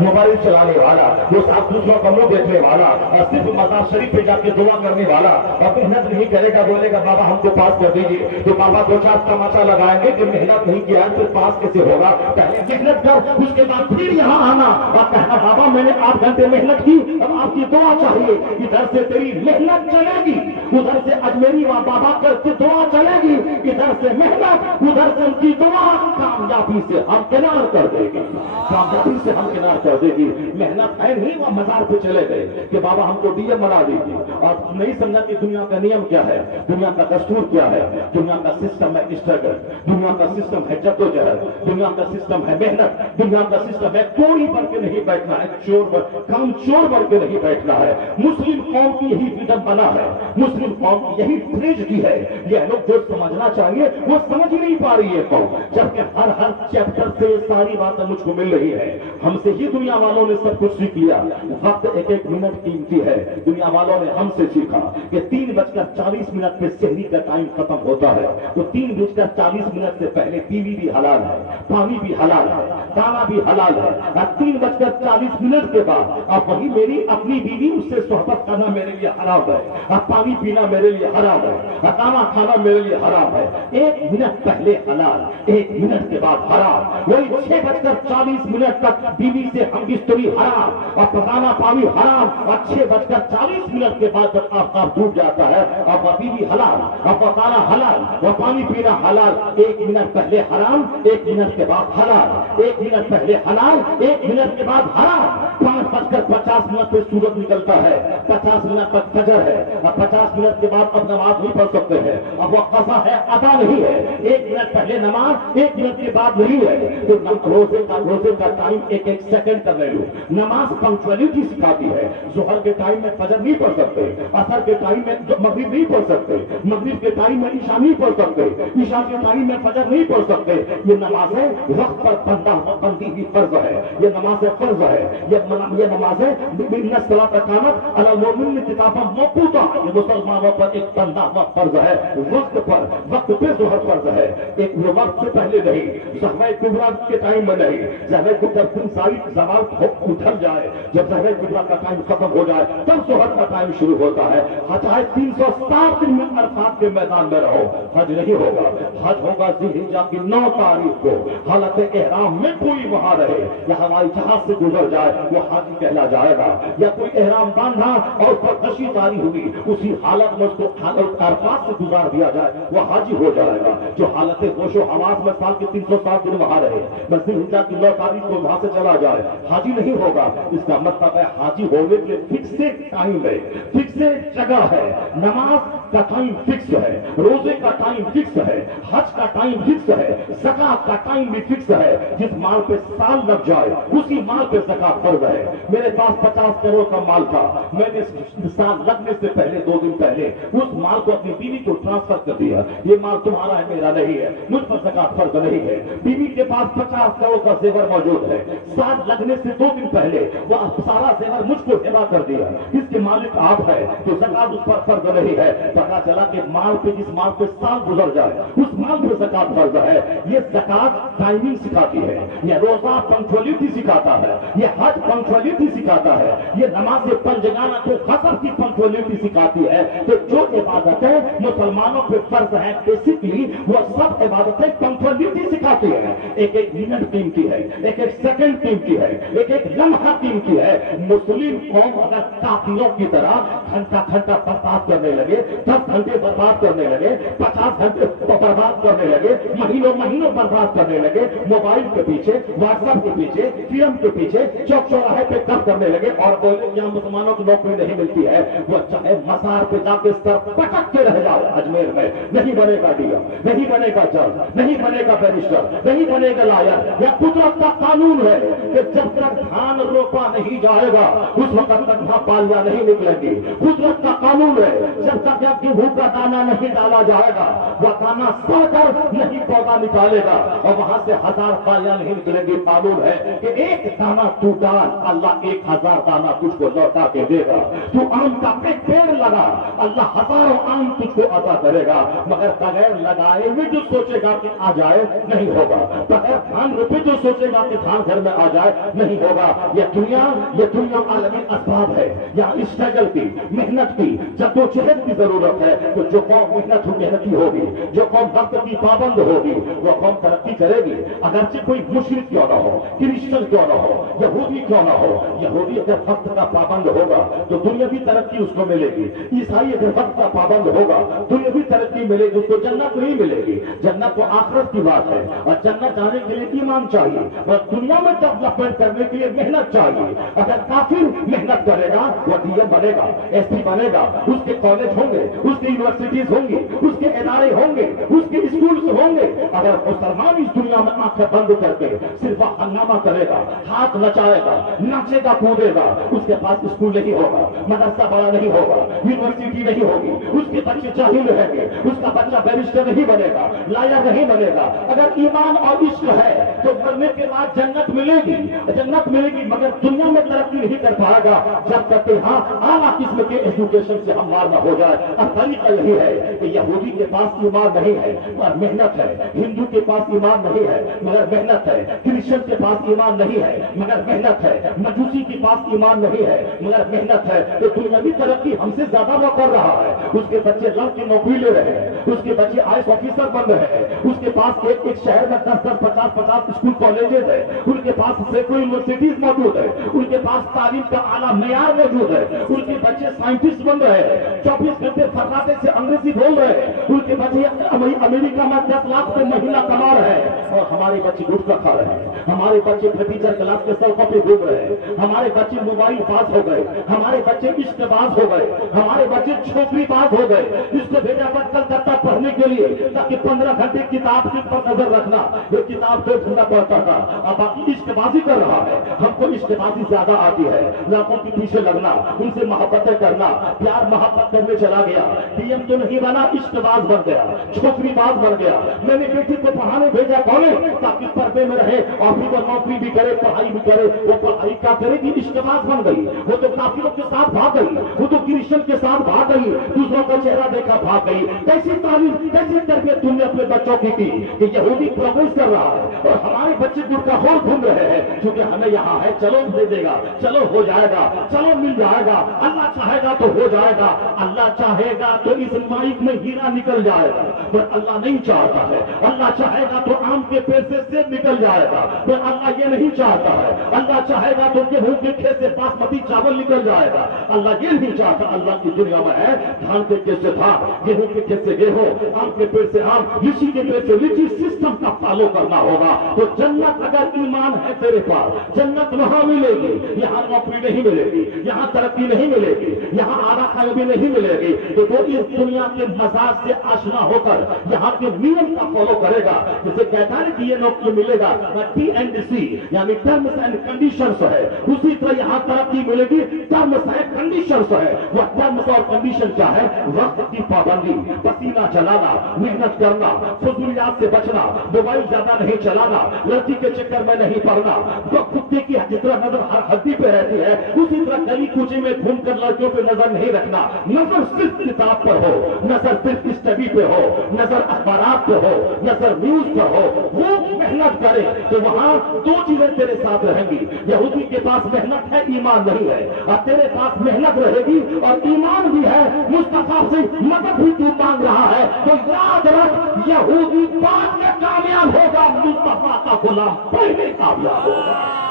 Mobile چلانے والا، وہ ساتھ دوسروں کا منہ دیکھنے والا، اور صرف مزار شریف پہ جا کے دعا کرنے والا، اور محنت نہیں کرے گا، بولے گا بابا ہم کو پاس کر دیجیے، تو بابا دو چار تماشا لگائیں گے کہ محنت نہیں کیا ہے تو پاس کیسے ہوگا؟ پہلے محنت کر، اس کے بعد پھر یہاں آنا اور کہنا بابا میں نے 8 گھنٹے محنت کی، اب آپ کی دعا چاہیے۔ ادھر سے تیری محنت چلے گی، ادھر سے اجمیری بابا کی دعا چلے گی، ادھر سے محنت، ادھر سے ان کی دعا کامیابی سے ہمکنار کر دے گی، کامیابی سے ہمکنار کر دے گی۔ محنت ہے نہیں، وہ مزار پہ چلے گئے کہ بابا ہم کو ڈی ایم بنا دیجیے، اور نہیں سمجھا کہ دنیا کا نیم کیا ہے، دنیا کا دستور کیا ہے، دنیا کا سسٹم ہے اسٹرگل، دنیا کا سسٹم ہے جدوجہد، دنیا کا سسٹم ہے محنت، دنیا کا سسٹم ہے کوئی بن کے نہیں بیٹھنا ہے، کام چور بن کے نہیں بیٹھنا ہے۔ مسلم قوم کی یہی فریڈم بنا ہے، مسلم قوم کی یہی ٹریجڈی ہے۔ یہ لوگ جو سمجھنا چاہیے وہ سمجھ نہیں پا رہی ہے قوم، جبکہ ہر چیپٹر سے ساری باتیں مجھ کو مل رہی ہے۔ ہم سے ہی دنیا والوں نے سب کچھ سیکھ لیا، وقت ایک ایک منٹ قیمتی ہے۔ دنیا والوں نے ہم سے سیکھا کہ 3:40 پہ شہری کا ٹائم ختم ہوتا ہے، تو 3:40 سے پہلے ٹی وی بھی حلال ہے، پانی بھی حلال ہے، کھانا بھی حلال ہے، اور 3:40 کے بعد اب وہی میری اپنی بیوی، اس سے صحبت کرنا میرے لیے حرام ہے، اور پانی پینا میرے لیے حرام ہے، اور کھانا کھانا میرے لیے حرام ہے۔ 1 منٹ پہلے حلال، 1 منٹ کے بعد حرام۔ وہی 6:40 تک بیوی سے ہم بستری حرام، اور پکانا پانی حرام، اور 6:40 کے بعد جب آفتاب ڈوب جاتا ہے اور وہ بیوی حلال، اور پکانا حلال، اور پانی پینا حلال۔ 1 منٹ پہلے حرام، 1 منٹ کے بعد حلال، 1 منٹ پہلے حلال، 1 منٹ کے بعد حرام۔ 5:50 پہ سورج نکلتا ہے، 50 منٹ تک فجر ہے، اور 50 منٹ کے بعد اب نماز نہیں پڑھ سکتے ہیں، اب وہ قضا ہے، ادا نہیں ہے۔ 1 منٹ پہلے نماز، 1 منٹ کے بعد نہیں ہے۔ تو روزے کا ٹائم 1 سیکنڈ کا ویلو۔ نماز پنکچولیٹی سکھاتی ہے۔ ظہر کے ٹائم میں فجر نہیں پڑھ سکتے، عصر کے ٹائم میں مغرب نہیں پڑھ سکتے، مغرب کے ٹائم میں عشاء نہیں پڑھ سکتے، عشاء کے ٹائم میں فجر نہیں پڑھ سکتے۔ یہ نمازیں وقت پر بندی ہوئی فرض ہے، یہ نمازیں فرض ہے، یہ نمازیں ان الصلاۃ کانت علی المؤمنین کتابا موقوتا، یہ مسلمانوں پر ایک بندہ وقت فرض ہے، وقت پر، وقت پہ ظہر فرض ہے۔ ایک وقت سے پہلے نہیں، زہرہ کبریٰ کے ٹائم میں نہیں، زہرہ کبریٰ دن ساری زوال اٹھل جائے، جب زہرہ کبریٰ کا ٹائم ختم ہو جائے تب ظہر کا ٹائم شروع ہوتا ہے۔ چاہے 360 دن میں عرفات کے میدان میں رہو، حج نہیں ہوگا۔ حج ہوگا ذی الحجہ کی 9 تاریخ کو، حالت احرام میں کوئی وہاں رہے یا ہوائی جہاز سے گزر جائے وہ حاجی کہلا جائے گا، یا کوئی احرام باندھا اور پر غشی جاری ہوئی اسی حالت میں اس کو عرفات سے گزار دیا جائے وہ حاجی ہو جائے گا۔ جو حالت ہوش و حواس میں سال کے 360 دن وہاں رہے، بس ذی الحجہ کی 9 تاریخ کو وہاں سے چلا جائے، حاجی نہیں ہوگا۔ اس کا مطلب ہے حاجی ہونے کے فکس ٹائم ہے، فکس جگہ ہے، نماز کا ٹائم فکس ہے، روزے کا ٹائم فکس ہے، حج کا ٹائم فکس ہے، زکات کا ٹائم بھی فکس ہے۔ جس مال پہ سال لگ جائے اسی مال پہ زکات فرض ہے۔ میرے پاس 50 کروڑ کا مال تھا، میں نے سال لگنے سے پہلے 2 دن پہلے اس مال کو اپنی بیوی کو ٹرانسفر کر دیا، یہ مال تمہارا ہے میرا نہیں ہے، مجھ پر زکات فرض نہیں ہے۔ بیوی کے پاس 50 کروڑ کا زیور موجود ہے، سال لگنے سے 2 دن پہلے وہ سارا زیور مجھ کو ہبا کر دیا، اس کے مالک آپ ہے تو زکات اس پر فرض نہیں ہے۔ پتا چلا کہ مال پہ جس مال پہ سال گزر جائے اس مال پہ زکات فرض ہے۔ یہ زکات ٹائمنگ سکھاتی ہے، یہ روزہ پنکچولیٹی سکھاتا ہے، یہ حج پنکچولیٹی سکھاتا ہے، یہ نماز پنجگانہ کو حسب کی پنکچولیٹی سکھاتی ہے۔ تو جو عبادتیں مسلمانوں پہ فرض ہیں بیسکلی وہ سب عبادتیں پنکچولیٹی سکھاتی ہے۔ ایک ایک منٹ قیمتی ہے، ایک ایک سیکنڈ قیمتی ہے، ایک ایک لمحہ قیمتی ہے۔ مسلم قوم اگر کافروں کی طرح گھنٹہ گھنٹہ برباد کرنے لگے، 10 گھنٹے برباد کرنے لگے، 50 گھنٹے برباد کرنے لگے، مہینوں مہینوں برباد کرنے لگے، موبائل کے پیچھے، واٹس ایپ کے پیچھے، فلم کے پیچھے، چوک چوراہے پہ کب کرنے لگے اور بولے یہاں مسلمانوں کی نوکری نہیں ملتی ہے، وہ چاہے مزار پہ جا کے سر پٹک کے رہ جائے اجمیر میں، نہیں بنے گا ڈی ایم، نہیں بنے گا جج، نہیں بنے گا بیرسٹر، نہیں بنے گا لائر۔ یہ قدرت کا قانون ہے کہ جب تک دھان روپا نہیں جائے گا اس وقت تک وہاں بالیاں نہیں نکلیں گی۔ قدرت کا قانون ہے جب تک गेहूं का दाना नहीं डाला जाएगा, वह दाना सड़कर नहीं पौधा निकालेगा और वहां से 1000 कालियां नहीं निकलेंगी। मालूम है कि एक दाना तू डाल, अल्लाह 1000 दाना तुझको लौटा के देगा। तू आम का पेड़ लगा, अल्लाह 1000 आम तुझको अता करेगा। मगर बगैर लगाए हुए जो सोचेगा कि आ जाए, नहीं होगा। बगैर धान रोपे जो सोचेगा कि धान घर में आ जाए, नहीं होगा। ये दुनिया आलमी असबाब है। यहाँ स्ट्रगल की, मेहनत की, जद्दोजहद की जरूरत है। तो जो कौम मेहनती होगी, जो कौम वक्त की पाबंद होगी, वो कौम तरक्की करेगी। अगरचे कोई मुशरिक क्यों ना हो, क्रिश्चियन क्यों ना हो, यहूदी क्यों ना हो, यहूदी अगर वक्त का पाबंद होगा तो दुनियावी तरक्की उसको मिलेगी। ईसाई अगर वक्त का पाबंद होगा, दुनियावी तरक्की मिलेगी, उसको जन्नत नहीं मिलेगी। जन्नत तो आखिरत की बात है और जन्नत जाने के लिए ईमान चाहिए और दुनिया में डेवलपमेंट करने के लिए मेहनत चाहिए। अगर काफिर मेहनत करेगा, वो डीएम बनेगा, एसपी बनेगा, उसके कॉलेज होंगे, उसकी यूनिवर्सिटीज होंगी, उसके इदारे होंगे, उसके स्कूल्स होंगे। अगर मुसलमान इस दुनिया में आंखें बंद करके सिर्फ हंगामा करेगा, हाथ नचाएगा, नाचेगा, कूदेगा, उसके पास स्कूल नहीं होगा, मदरसा बड़ा नहीं होगा, यूनिवर्सिटी नहीं होगी, उसके बच्चे जाहिल रहेंगे, उसका बच्चा बैरिस्टर नहीं बनेगा, लायर नहीं बनेगा। अगर ईमान और इश्क है तो मरने के बाद जन्नत मिलेगी, मगर दुनिया में तरक्की नहीं कर पाएगा जब तक हाँ आला किस्म के एजुकेशन से हमवार न हो जाए। और तरीका यही है कि यहूदी के पास ईमान नहीं है और मेहनत है, हिंदू के पास ईमान नहीं है मगर मेहनत है, क्रिश्चियन के पास ईमान नहीं है मगर मेहनत है, मजूसी के पास ईमान नहीं है मगर मेहनत है। तो दुनियावी तरक्की हमसे ज्यादा वो कर रहा है। उसके बच्चे लव की नौकरी ले रहे हैं, उसके बच्चे आईएएस ऑफिसर बन रहे हैं, उसके पास एक शहर में 10-10, 50-50 स्कूल कॉलेजेस है, उनके पास सैकड़ों यूनिवर्सिटीज मौजूद है, उनके पास तालीम का आला मेयार मौजूद है, उनके बच्चे साइंटिस्ट बन रहे हैं, 24 घंटे फर्राटे से अंग्रेजी बोल रहे हैं, उनके बच्चे अमेरिका में 10 लाख से महीना कमा रहे हैं और हमारे बच्चे गुटखा खा रहे हैं, हमारे बच्चे टीचर क्लास के सड़कों पे घूम रहे हैं, हमारे बच्चे मोबाइल पास हो गए, हमारे बच्चे इश्कबाज हो गए, हमारे बच्चे छोकरीबाज हो गए। इसको भेजा कर कलकत्ता पढ़ने के लिए ताकि 15 घंटे किताब के ऊपर नजर रखना, ये किताब तो ढूंढना पड़ता था, अब बाकी इश्कबाजी कर रहा है। हमको इश्कबाजी ज्यादा आती है, लड़कों के पीछे लगना, उनसे मोहब्बतें करना, प्यार मोहब्बत करने चला गया, डीएम तो नहीं बना, इश्कबाज बन गया, छोकरीबाज बन गया। मैंने बेटी को पढ़ाने भेजा कॉलेज ताकि पर्दे में रहे और फिर वो नौकरी भी करे, पढ़ाई भी करे। वो पढ़ाई क्या करेगी, इश्कबाज बन गई, वो तो काफिरों के साथ भाग गई, वो तो क्रिश्चियन के साथ भाग गई, दूसरों का चेहरा देखा भाग गई। कैसी तालीम, कैसी तरबियत तुमने अपने बच्चों की कि यहूदी प्रवेश कर रहा है और हमारे बच्चे गुटखाखोर घूम रहे हैं, क्योंकि हमें यहाँ है, चलो दे देगा, चलो हो जाएगा, चलो मिल जाएगा, अल्लाह चाहेगा तो हो जाएगा, अल्लाह चाहेगा तो इस माइक में हीरा निकल जाएगा, पर अल्लाह नहीं चाहता है। अल्लाह चाहेगा तो आम के पेड़ से सेब निकल जाएगा, पर अल्लाह ये नहीं चाहता है। अल्लाह चाहेगा तो गेहूं के खेत से बासमती चावल निकल जाएगा, अल्लाह ये नहीं चाहता। अल्लाह की दुनिया में है धान के खेत से धान, गेहूं के खेत से गेहूं, आम के पेड़ से आम, लीची के पेड़ से लीची। सिस्टम का फॉलो करना होगा तो जन्नत अगर ईमान है तेरे पास, जन्नत वहां मिलेगी। यहाँ नौकरी नहीं मिलेगी, यहाँ तरक्की नहीं मिलेगी, यहाँ आला खाई नहीं मिलेगी। तो वो इस दुनिया के मजाक से आशना होकर यहाँ के नियम का फॉलो करेगा। जैसे कहता है कि ये नौकरी मिलेगा, T&C यानी टर्म्स एंड कंडीशंस है, उसी तरह यहाँ तरक्की मिलेगी, टर्म्स है, कंडीशंस है। वह टर्म्स और कंडीशन क्या है? वक्त की पाबंदी, पसीना जलाना, मेहनत करना, फजूलियात से बचना, मोबाइल ज्यादा नहीं चलाना, लड़की के चक्कर में नहीं पड़ना। तो कुत्ते की जितना नजर हर हड्डी पे रहती है, उसी तरह गली कूचे में घूमकर लड़कियों पे नजर नहीं रखना। नजर सिर्फ किताब पर हो, नजर सिर्फ स्टडी पे हो, नजर अखबारात पे हो, नजर न्यूज पे हो। वो मेहनत करे तो वहां दो चीजें तेरे साथ रहेंगी। यहूदी के पास मेहनत है, ईमान नहीं है, और तेरे पास मेहनत रहेगी और ईमान भी है। मुस्तफा से मदद भी तू मांग रहा है तो याद रख, यहूदी बाद में कामयाब होगा, मुस्तफा का गुलाम पहले कामयाब होगा।